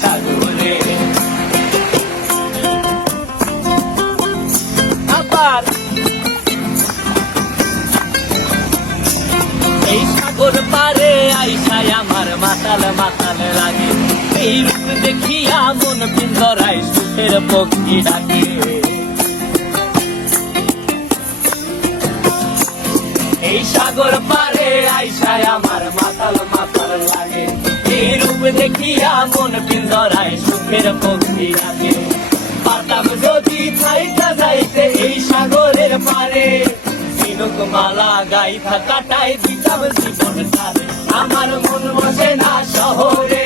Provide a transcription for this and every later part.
সাগরে। আবার এই সাগর পারে আইসায় আমার মাতাল মাতাল লাগে, এই রূপ দেখিয়া মন পিঞ্জরায় সুখের পক্ষী ডাকে। এই সাগর পারে আইসায় আমার মাতাল মাতাল লাগে, এই রূপ দেখিয়া মন পিঞ্জরায় সুখের পক্ষী ডাকে। পাতাম যদি থাইতা যাইতে এই সাগরের পারে, মালা গাইথা কাটাই দিতাম জীবন তারে। আমার মন বসে না শহরে,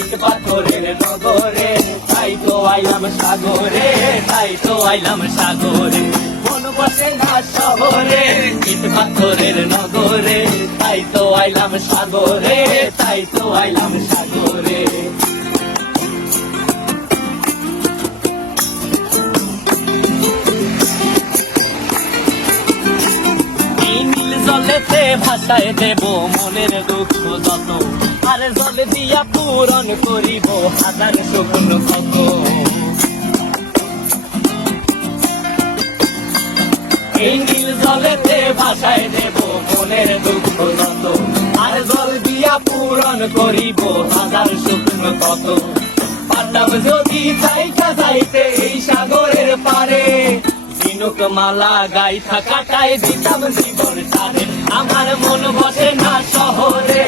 ইট পাথরের নগরে, তাই তো আইলাম সাগরে, তাই তো আইলাম সাগরে। মন বসে না শহরে, ইট পাথরের নগরে, তাই তো আইলাম সাগরে, তাই তো আইলাম সাগরে। জলেতে ভাসায় দেব মনের দুঃখ যত, আর জলে দিয়া পূরণ করিব হাজার স্বপ্ন কত। এই নীল জলেতে ভাসায় দেব মনের দুঃখ যত, আর জল দিয়া পূরণ করিব হাজার স্বপ্ন কত। পারতাম যদি চাইতা যাইতে এই সাগরের পারে, ঝিনুক মালা গাইথা কাটাই দিতাম জীবন তারে। আমার মন বসে না শহরে,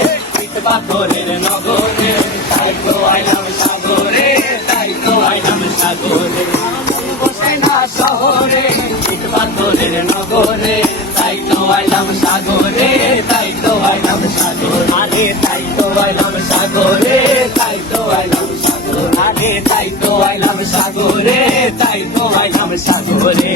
ইট পাথরের নগরে, তাই তো আইলাম সাগরে, তাই তো আইলাম সাগরে। মন বসে না শহরে, ইট পাথরের নগরে, তাই তো আইলাম সাগরে, তাই তো আইলাম সাগরে। আরে তাই তো আইলাম সাগরে, তাই তো আইলাম সাগরে। আরে তাই তো আইলাম সাগরে, তাই তো আইলাম সাগরে।